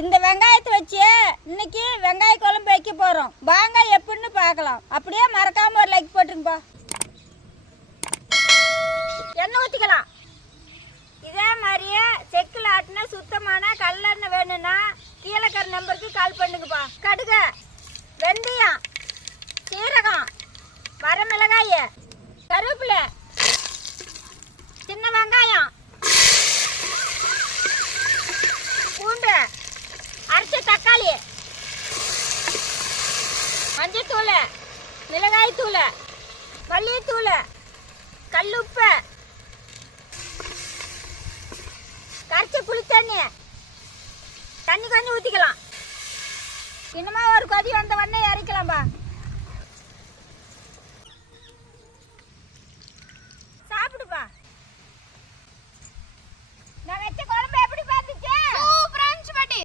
இந்த வெங்காயத்தை வச்சு இன்னைக்கு வெங்காய குழம்பு வைக்க போகிறோம். வாங்க எப்படின்னு பார்க்கலாம். அப்படியே மறக்காம ஒரு லைக் போட்டுருங்கப்பா. எண்ணெய் ஊற்றிக்கலாம். இதே மாதிரியே செக்கில் ஆட்டினா சுத்தமான கல்லெண்ணெய் வேணும்னா கீழே இருக்கிற நம்பருக்கு கால் பண்ணுங்கப்பா. கடுகு, வெந்தயம், சீரகம், வரமிளகாய், கருவேப்பிலை, சின்ன வெங்காயம், பூண்டு, அரைச்ச தக்காளி, மஞ்சத்தூள், மிளகாய்த்தூள், மல்லித்தூள், கல்லுப்பு, கரைச்ச புளி தண்ணி கொஞ்சம் ஊற்றிக்கலாம். இன்னுமா ஒரு கொதி வந்த உடனே இறக்கலாம்பா.